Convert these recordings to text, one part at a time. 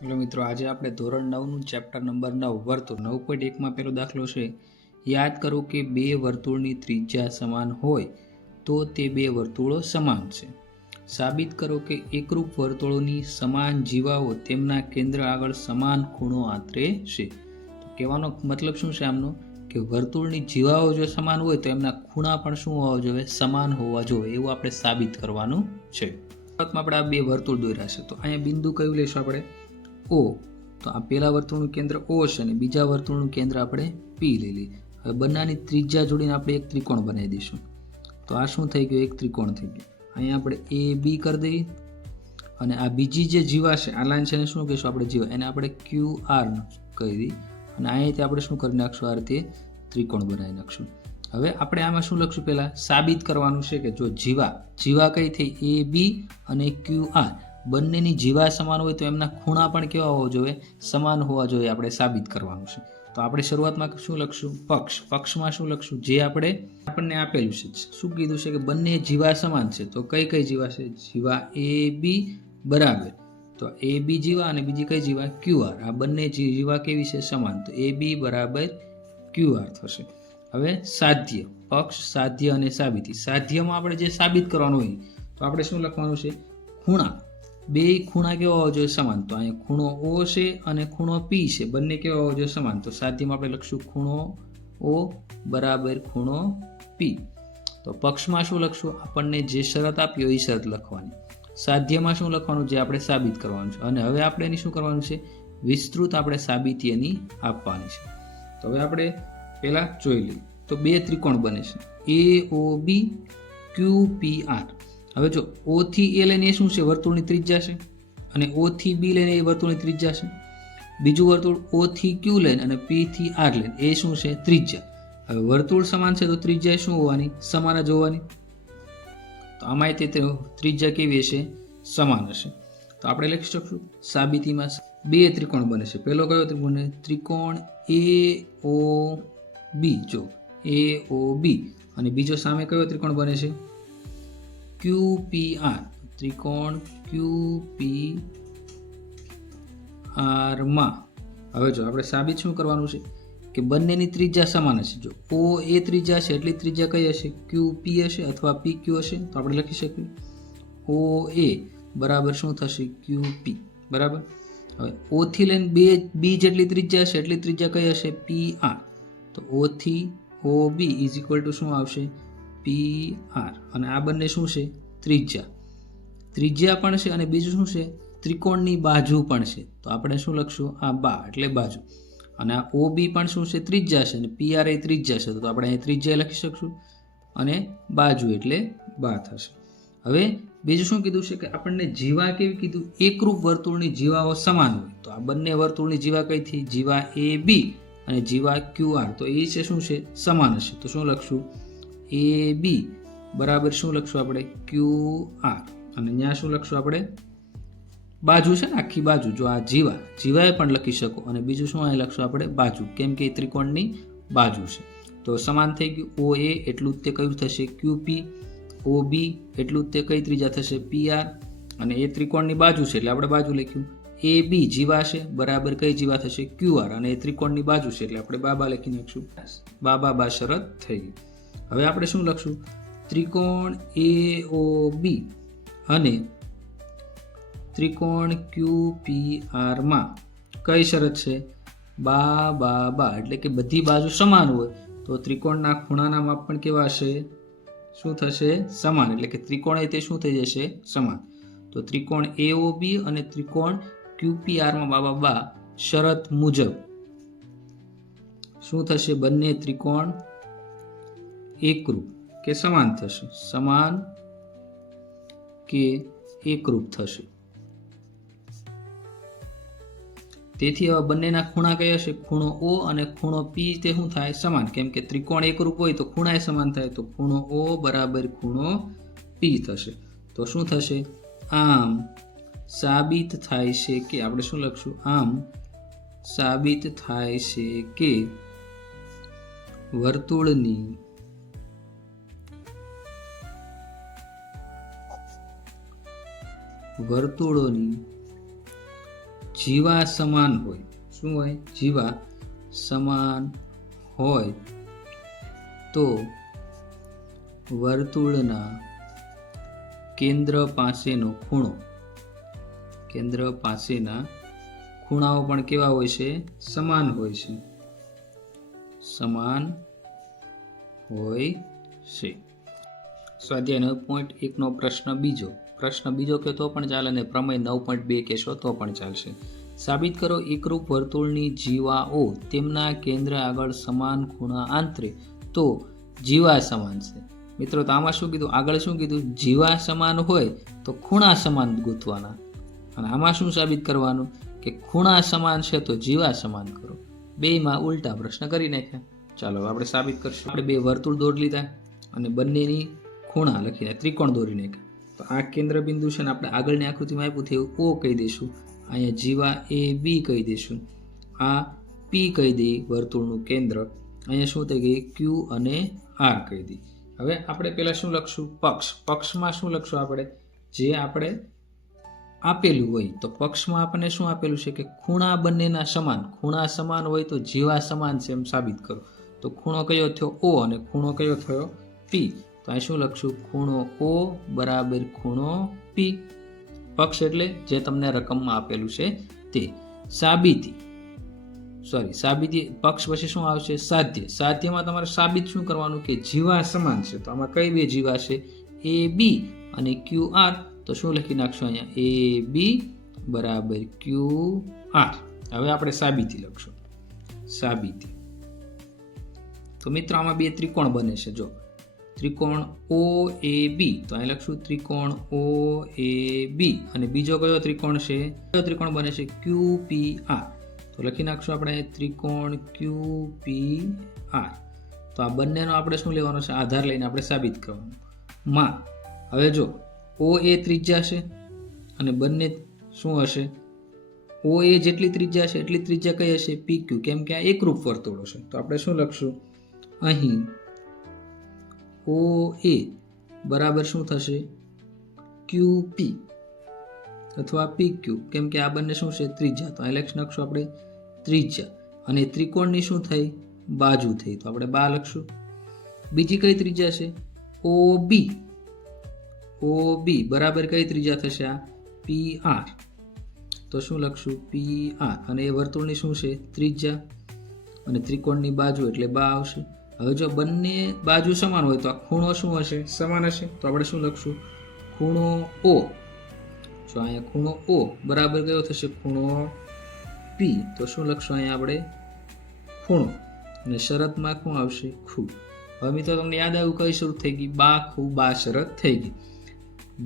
Hello મિત્રો, આજે આપણે ધોરણ 9નું ચેપ્ટર નંબર 9 વર્તુળ 9.1માં પેલો દાખલો છે. યાદ કરો કે બે વર્તુળની ત્રિજ્યા સમાન હોય તો તે બે વર્તુળો સમાન છે. સાબિત કરો કે એકરૂપ વર્તુળોની સમાન જીવાઓ તેમના કેન્દ્ર આગળ સમાન ખૂણો આંતરે છે. તો કહેવાનો મતલબ શું છે આમનો, કે વર્તુળની જીવાઓ જો સમાન હોય તો એમના ખૂણા પણ શું હોવા જોઈએ, સમાન હોવા જોઈએ. એવું આપણે સાબિત કરવાનું છે. આપણે આ બે વર્તુળ દોર્યા છે, તો અહીંયા બિંદુ કયું લેશું આપણે? ઓ. તો આ પહેલા વર્તુળનું કેન્દ્ર ઓ છે અને બીજા વર્તુળનું કેન્દ્ર આપણે પી લઈ લઈએ. હવે બંનેની ત્રિજ્યા જોડીને આપણે એક ત્રિકોણ બનાવી દઈશું. તો આ શું થઈ ગયું? એક ત્રિકોણ થઈ ગયું. અહીંયા આપણે એ બી કરી દઈએ અને આ બીજી જે જીવા છે, આ લાઈન છે એને શું કહીશું આપણે? જીવા. એને આપણે ક્યુ આર કહી દઈએ અને અહીંયાથી આપણે શું કરી નાખશું? આ રીતે ત્રિકોણ બનાવી નાખશું. હવે આપણે આમાં શું લખશું? પહેલાં સાબિત કરવાનું છે કે જો જીવા કઈ થઈ? એ બી અને ક્યુ આર બંનેની જીવા સમાન હોય તો એમના ખૂણા પણ કેવા હોવા જોઈએ? સમાન હોવા જોઈએ. આપણે સાબિત કરવાનું છે. તો આપણે શરૂઆતમાં શું લખશું? પક્ષમાં શું લખશું? જે આપણને આપેલું છે. શું કીધું છે? કે બંને જીવા સમાન છે. તો કઈ કઈ જીવા છે? જીવા એ બી બરાબર. તો એ બી જીવા અને બીજી કઈ જીવા? Q R. આ બંને જીવા કેવી છે? સમાન. તો એ બી બરાબર ક્યુ આર થશે. હવે સાધ્ય, પક્ષ, સાધ્ય અને સાબિતી. સાધ્યમાં આપણે જે સાબિત કરવાનું હોય તો આપણે શું લખવાનું છે? ખૂણા. બે ખૂણા કેવા હોવા જોઈએ? સમાન. તો અહીંયા ખૂણો ઓ છે અને ખૂણો પી છે, બંને કેવા હોવા જોઈએ? સમાન. તો સાધ્યમાં આપણે લખશું ખૂણો ઓ બરાબર ખૂણો પી. તો પક્ષમાં શું લખશું? આપણને જે શરત આપી હોય એ શરત લખવાની. સાધ્યમાં શું લખવાનું? જે આપણે સાબિત કરવાનું છે. અને હવે આપણે એની શું કરવાનું છે? વિસ્તૃત આપણે સાબિતી એની આપવાની છે. તો હવે આપણે પહેલા જોઈ લઈએ. તો બે ત્રિકોણ બને છે, એ ઓ બી, ક્યુ પી આર. હવે જો ઓ થી એ લઈને એ શું છે? વર્તુળની ત્રિજ્યા છે. અને ઓ થી બી લઈને એ વર્તુળની ત્રિજ્યા છે. બીજું વર્તુળ ઓ થી ક્યુ લઈને અને પી થી આર લઈને એ શું છે? ત્રિજ્યા. હવે વર્તુળ સમાન છે તો ત્રિજ્યા શું હોવાની? સમાન જ હોવાની. તો આમાં તે ત્રિજ્યા કેવી હશે? સમાન હશે. તો આપણે લખી શકશું સાબિતીમાં બે ત્રિકોણ બને છે. પહેલો કયો ત્રિકોણ? ત્રિકોણ એ ઓ બી. જો એ ઓ બી. અને બીજો સામે કયો ત્રિકોણ બને છે? ક્યુ પી આર. ત્રિકોણ ક્યુ પી આર માં હવે જો આપણે સાબિત શું કરવાનું છે? કે બંનેની ત્રિજ્યા સમાન હશે. જો ઓ એ ત્રિજ્યા છે એટલી ત્રિજ્યા કઈ હશે? ક્યુ પી હશે અથવા પી ક્યુ હશે. તો આપણે લખી શકીએ ઓ એ બરાબર શું થશે? ક્યુ પી. બરાબર. હવે ઓ થી લઈને બી જેટલી ત્રિજ્યા હશે એટલી ત્રિજ્યા કઈ હશે? P R. તો ઓ થી O B is equal to શું આવશે? P R. અને આ બંને શું છે? ત્રિજ્યા પણ છે અને બીજું શું છે? ત્રિકોણની બાજુ પણ છે. તો આપણે શું લખશું? આ બા એટલે બાજુ. અને આ ઓ બી પણ શું છે? ત્રિજ્યા છે. અને પી આર એ ત્રિજ્યા છે. તો આપણે અહીં ત્રિજ્યા લખી શકશું અને બાજુ એટલે બા થશે. હવે બીજું શું કીધું છે? કે આપણને જીવા કેવી કીધું? એકરૂપ વર્તુળની જીવાઓ સમાન હોય. તો આ બંને વર્તુળની જીવા કઈ થી? જીવા એ બી અને જીવા ક્યુ આર. તો એ છે શું છે? સમાન હશે. તો શું લખશું? એ બી બરાબર શું લખશું આપણે? Q R. અને અહીંયા શું લખશું આપણે? બાજુ છે ને, આખી બાજુ. જો આ જીવાએ પણ લખી શકો અને બીજું શું અહીં લખશું આપણે? બાજુ. કેમ કે ત્રિકોણની બાજુ છે. તો સમાન થઈ ગયું. ઓ એ એટલું જ તે કયું થશે? ક્યુ પી. ઓ બી એટલું જ તે કઈ ત્રિજ્યા થશે? P R. અને એ ત્રિકોણની બાજુ છે એટલે આપણે બાજુ લખ્યું. એ બી જીવા છે બરાબર કઈ જીવા થશે? Q R. અને એ ત્રિકોણની બાજુ છે એટલે આપણે બાબા લખી નાખશું. બા શરત થઈ ગઈ. હવે આપણે શું લખશું? ત્રિકોણ એ ઓ બી અને ત્રિકોણ ક્યુ પી આર માં કઈ શરત છે? બા એટલે કે બધી બાજુ સમાન હોય તો ત્રિકોણના ખૂણાના માપ પણ કેવા હશે? શું થશે? સમાન. એટલે કે ત્રિકોણ એ તે શું થઈ જશે? સમાન. તો ત્રિકોણ એ ઓ બી અને ત્રિકોણ ક્યુ પી આર માં બા શરત મુજબ શું થશે? બંને ત્રિકોણ એકરૂપ કે સમાન થશે. સમાન કે એકરૂપ થશે. તેથી હવે બંનેના ખૂણા કયા હશે? ખૂણો ઓ અને ખૂણો પી તે શું થાય? સમાન. કેમ કે ત્રિકોણ એકરૂપ હોય તો ખૂણા સમાન થાય. તો ખૂણો ઓ બરાબર ખૂણો પી થશે. તો શું થશે? આમ સાબિત થાય છે કે આપણે શું લખશું? આમ સાબિત થાય છે કે વર્તુળોની જીવા સમાન હોય, શું હોય? જીવા સમાન હોય તો વર્તુળના કેન્દ્ર પાસેનો ખૂણો, કેન્દ્ર પાસેના ખૂણાઓ પણ કેવા હોય છે? સમાન હોય છે, સમાન હોય છે. સ્વાધ્યાય 9.1 નો પ્રશ્ન બીજો કે તો પણ ચાલે અને પ્રમેય 9.2 કહેશો તો પણ ચાલશે. સાબિત કરો એકરૂપ વર્તુળની જીવાઓ તેમના કેન્દ્ર આગળ સમાન ખૂણા આંતરે તો જીવા સમાન છે. મિત્રો તો આમાં શું કીધું? આગળ શું કીધું? જીવા સમાન હોય તો ખૂણા સમાન ગોતવાના, અને આમાં શું સાબિત કરવાનું? કે ખૂણા સમાન છે તો જીવા સમાન કરો. બેયમાં ઉલટા પ્રશ્ન કરી નાખ્યા. ચાલો આપણે સાબિત કરશું. આપણે બે વર્તુળ દોરી લીધા અને બંનેની ખૂણા લખીને ત્રિકોણ દોરી નાખ્યા. તો આ કેન્દ્ર બિંદુ છે ને આપણે આગળની આકૃતિમાં આપ્યું થયું ઓ કહી દઈશું, અહીંયા જીવા એ બી કહી દઈશું, આ પી કહી દઈ વર્તુળનું કેન્દ્ર, અહીંયા શું થઈ ગઈ? ક્યુ અને આર કહી દઈ. હવે આપણે પહેલા શું લખશું? પક્ષમાં શું લખશું? આપણે જે આપણે આપેલું હોય તો પક્ષમાં આપણને શું આપેલું છે? કે ખૂણા બંનેના સમાન, ખૂણા સમાન હોય તો જીવા સમાન છે એમ સાબિત કરો. તો ખૂણો કયો થયો? ઓ, અને ખૂણો કયો થયો? પી. તો અહીં શું લખશું? ખૂણો ઓ બરાબર ખૂણો પી. પક્ષ એટલે જે તમને રકમમાં આપેલું છે તે. સાબિતી પક્ષ પછી શું આવશે? સાધ્યમાં તમારે સાબિત શું કરવાનું? કે જીવા સમાન છે. તો આમાં કઈ બે જીવા છે? એ બી અને ક્યુ આર. તો શું લખી નાખશું અહીંયા? એ બી બરાબર ક્યુ આર. હવે આપણે સાબિતી લખશું. સાબિતી તો મિત્રો આમાં બે ત્રિકોણ બને છે. જો ત્રિકોણ ઓ એ બી, તો અહીં લખશું ત્રિકોણ ઓ એ બી. અને બીજો કયો ત્રિકોણ છે? કયો ત્રિકોણ બને છે? ક્યુ પી આર. તો લખી નાખશું આપણે ત્રિકોણ ક્યુ પી આર. તો આ બંનેનો આપણે શું લેવાનો છે? આધાર લઈને આપણે સાબિત કરવાનું. માં હવે જો ઓ એ ત્રિજ્યા છે અને બંને શું હશે? ઓ એ જેટલી ત્રિજ્યા છે એટલી ત્રિજ્યા કઈ હશે? પી ક્યુ, કેમ કે આ એકરૂપ વર્તુળો છે. તો આપણે શું લખશું? અહીં ઓ એ બરાબર શું થશે? ક્યુ પી અથવા પી ક્યુ, કેમ કે આ બંને શું છે? ત્રિજ્યા. તો અહીં લખશું આપણે ત્રિજ્યા, અને ત્રિકોણની શું થઈ? બાજુ થઈ. તો આપણે બા લખશું. બીજી કઈ ત્રિજ્યા છે? ઓ બી બરાબર કઈ ત્રિજ્યા થશે? આ પી આર. તો શું લખશું? પી આર, અને એ વર્તુળની શું છે? ત્રિજ્યા, અને ત્રિકોણની બાજુ એટલે બા આવશે. હવે જો બંને બાજુ સમાન હોય તો આ ખૂણો શું હશે? સમાન હશે. તો આપણે શું લખશું? ખૂણો ઓ. જો અહીંયા ખૂણો ઓ બરાબર કયો થશે? ખૂણો પી. તો શું લખશું અહીંયા આપણે? ખૂણો, અને શરતમાં શું આવશે? ખૂ. હવે મિત્રો તમને યાદ આવ્યું કઈ શરત થઈ ગઈ? બા ખૂ બા શરત થઈ ગઈ.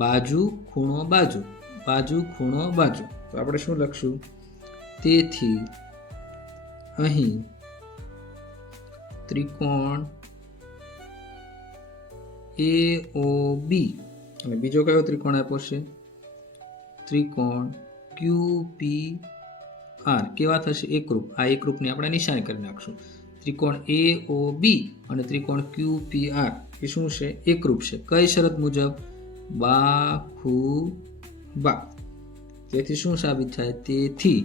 બાજુ ખૂણો બાજુ, બાજુ ખૂણો બાજુ. તો આપણે શું લખશું? તેથી અહીં ત્રિકોણ એ ઓ બી અને બીજો કયો ત્રિકોણ આપ્યો છે? ત્રિકોણ ક્યુ પી આર કેવા થશે? એકરૂપ. આ એકરૂપની આપણે નિશાની કરી નાખશું. ત્રિકોણ એ ઓ બી અને ત્રિકોણ ક્યુ પી આર એ શું છે? એકરૂપ છે. કઈ શરત મુજબ? બા ખૂ બા. તેથી શું સાબિત થાય? તેથી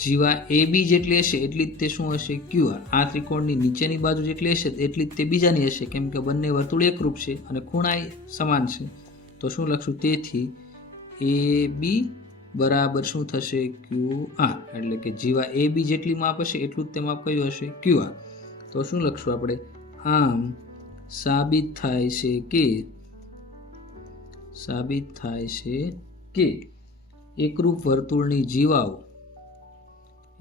જીવા એ બી જેટલી હશે એટલી જ તે શું હશે? Q R. આ ત્રિકોણની નીચેની બાજુ જેટલી હશે એટલી જ તે બીજાની હશે, કેમ કે બંને વર્તુળ એકરૂપ છે અને ખૂણા સમાન છે. તો શું લખશું? તેથી એ બી બરાબર શું થશે? Q R. એટલે કે જીવા એ બી જેટલી માપ હશે એટલું જ તે માપ કયું હશે? Q R. તો શું લખશું આપણે? આમ સાબિત થાય છે કે એકરૂપ વર્તુળની જીવાઓ,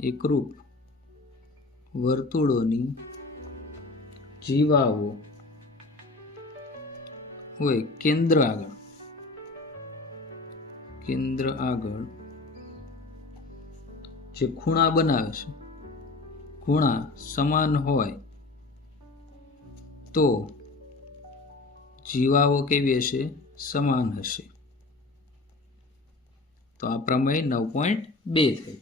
એકરૂપ વર્તુળોની જીવાઓ હોય કેન્દ્ર આગળ જે ખૂણા બનાવે છે, ખૂણા સમાન હોય તો જીવાઓ કેવી હશે? સમાન હશે. તો આ પ્રમેય 9.2 થઈ.